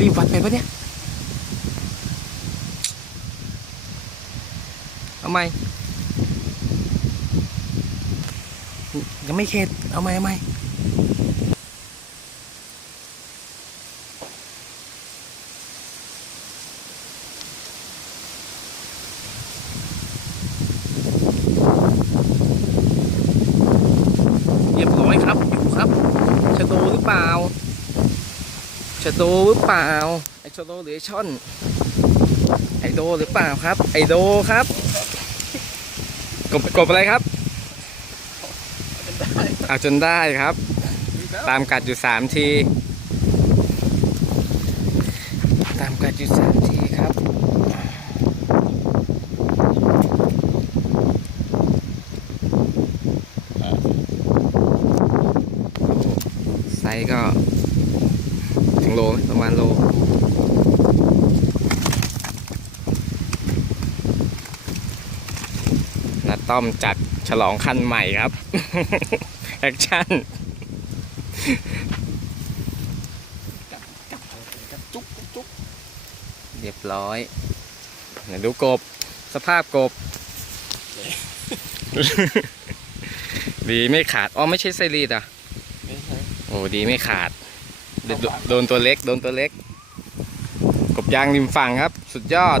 รีบวัดไปปะเนี่ยเอาไหมยังไม่เข็ดเอาไหมเอาไหมเรียบร้อยครับอยู่ครับชะโดหรือเปล่า ชโดหรือเปล่า ไอชโดหรือไอช่อน ไอโดหรือเปล่าครับ ไอโดครับ กบกบอะไรครับเอาจนได้ครับ ตามกัดอยู่สามที ตามกัดอยู่สามทีครับไซส์ก็ ถึงโลไหมประมาณโลนัดต้อมจัดฉลองคันใหม่ครับ แอคชั่นจับจุ๊บจุ๊บเรียบร้อยไหนดูกบ สภาพกบ ดีไม่ขาด อ๋อ ไม่ใช่ไซรีดอะไม่ใช่โอ้ ดีไม่ขาด โดนตัวเล็ก โดนตัวเล็ก กบยางริมฝั่งครับ สุดยอด